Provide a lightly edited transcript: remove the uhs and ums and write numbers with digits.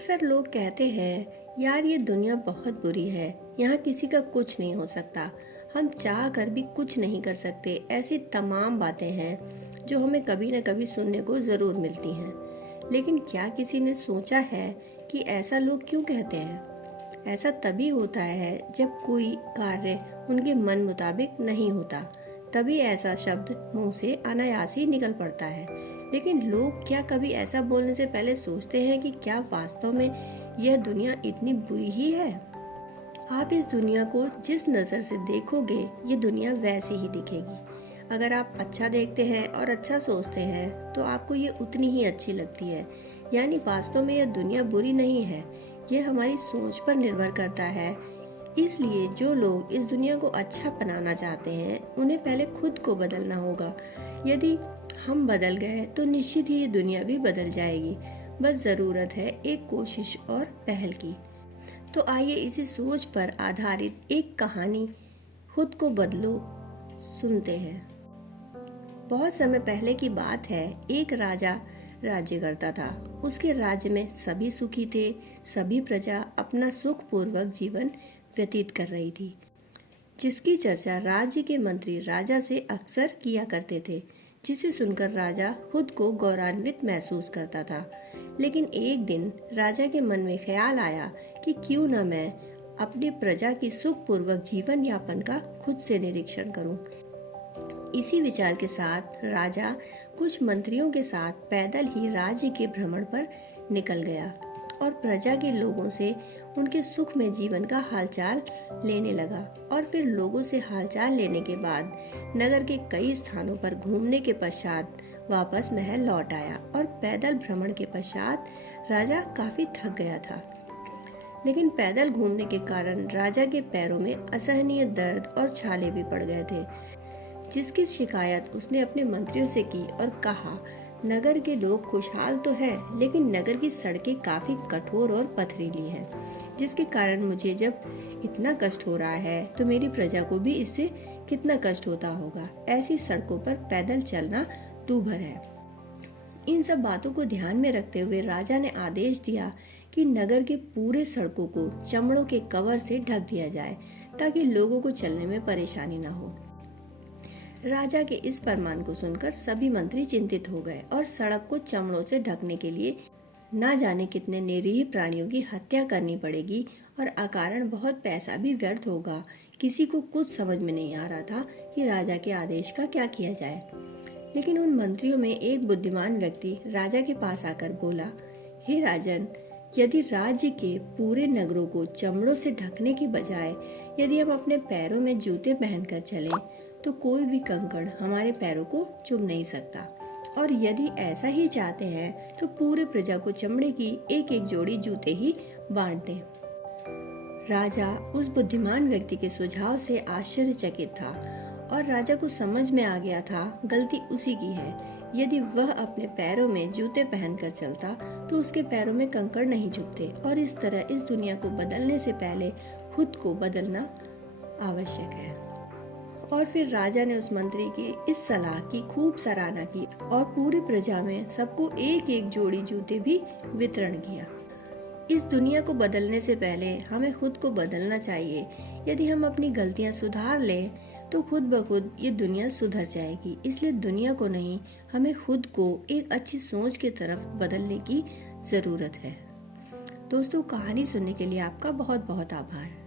अक्सर लोग कहते हैं यार ये दुनिया बहुत बुरी है, यहाँ किसी का कुछ नहीं हो सकता, हम चाह कर भी कुछ नहीं कर सकते। ऐसी तमाम बातें हैं जो हमें कभी न कभी सुनने को ज़रूर मिलती हैं। लेकिन क्या किसी ने सोचा है कि ऐसा लोग क्यों कहते हैं? ऐसा तभी होता है जब कोई कार्य उनके मन मुताबिक नहीं होता, तभी ऐसा शब्द मुंह से अनायास ही निकल पड़ता है। लेकिन लोग क्या कभी ऐसा बोलने से पहले सोचते हैं कि क्या वास्तव में यह दुनिया इतनी बुरी ही है? आप इस दुनिया को जिस नज़र से देखोगे ये दुनिया वैसी ही दिखेगी। अगर आप अच्छा देखते हैं और अच्छा सोचते हैं तो आपको ये उतनी ही अच्छी लगती है। यानी वास्तव में यह दुनिया बुरी नहीं है, यह हमारी सोच पर निर्भर करता है। इसलिए जो लोग इस दुनिया को अच्छा बनाना चाहते हैं उन्हें पहले खुद को बदलना होगा। यदि हम बदल गए तो निश्चित ही ये दुनिया भी बदल जाएगी। बस ज़रूरत है एक कोशिश और पहल की। तो आइए इसी सोच पर आधारित एक कहानी खुद को बदलो सुनते हैं। बहुत समय पहले की बात है, एक राजा राज्य करता था। उसके राज्य में सभी सुखी थे, सभी प्रजा अपना सुखपूर्वक जीवन व्यतीत कर रही थी, जिसकी चर्चा राज्य के मंत्री राजा से अक्सर किया करते थे, जिसे सुनकर राजा खुद को गौरवान्वित महसूस करता था। लेकिन एक दिन राजा के मन में ख्याल आया कि क्यों न मैं अपनी प्रजा की सुखपूर्वक जीवन यापन का खुद से निरीक्षण करूं। इसी विचार के साथ राजा कुछ मंत्रियों के साथ पैदल ही राज्य के भ्रमण पर निकल गया और प्रजा के लोगों से उनके सुख में जीवन का हालचाल लेने लगा। और फिर लोगों से हालचाल लेने के बाद नगर के कई स्थानों पर घूमने के पश्चात वापस महल लौट आया। और पैदल भ्रमण के पश्चात राजा काफी थक गया था। लेकिन पैदल घूमने के कारण राजा के पैरों में असहनीय दर्द और छाले भी पड़ गए थे, जिसकी शिकायत उसने अपने मंत्रियों से की और कहा, नगर के लोग खुशहाल तो हैं, लेकिन नगर की सड़कें काफी कठोर और पथरीली हैं, जिसके कारण मुझे जब इतना कष्ट हो रहा है तो मेरी प्रजा को भी इससे कितना कष्ट होता होगा। ऐसी सड़कों पर पैदल चलना दूभर है। इन सब बातों को ध्यान में रखते हुए राजा ने आदेश दिया कि नगर के पूरे सड़कों को चमड़ों के कवर से ढक दिया जाए, ताकि लोगों को चलने में परेशानी न हो। राजा के इस फरमान को सुनकर सभी मंत्री चिंतित हो गए और सड़क को चमड़ों से ढकने के लिए न जाने कितने निरीह प्राणियों की हत्या करनी पड़ेगी और अकारण बहुत पैसा भी व्यर्थ होगा। किसी को कुछ समझ में नहीं आ रहा था कि राजा के आदेश का क्या किया जाए। लेकिन उन मंत्रियों में एक बुद्धिमान व्यक्ति राजा के पास आकर बोला, हे राजन, यदि राज्य के पूरे नगरों को चमड़ों से ढकने की बजाय यदि हम अपने पैरों में जूते पहनकर चलें तो कोई भी कंकड़ हमारे पैरों को चुभ नहीं सकता। और यदि ऐसा ही चाहते हैं तो पूरे प्रजा को चमड़े की एक एक जोड़ी जूते ही बांट दें। राजा उस बुद्धिमान व्यक्ति के सुझाव से आश्चर्यचकित था और राजा को समझ में आ गया था गलती उसी की है। यदि वह अपने पैरों में जूते पहनकर चलता तो उसके पैरों में कंकड़ नहीं चुभते। और इस तरह इस दुनिया को बदलने से पहले खुद को बदलना आवश्यक है। और फिर राजा ने उस मंत्री की इस सलाह की खूब सराहना की और पूरी प्रजा में सबको एक एक जोड़ी जूते भी वितरण किया। इस दुनिया को बदलने से पहले हमें खुद को बदलना चाहिए। यदि हम अपनी गलतियां सुधार लें तो खुद ब खुद ये दुनिया सुधर जाएगी। इसलिए दुनिया को नहीं, हमें खुद को एक अच्छी सोच की तरफ बदलने की जरूरत है। दोस्तों, कहानी सुनने के लिए आपका बहुत बहुत आभार।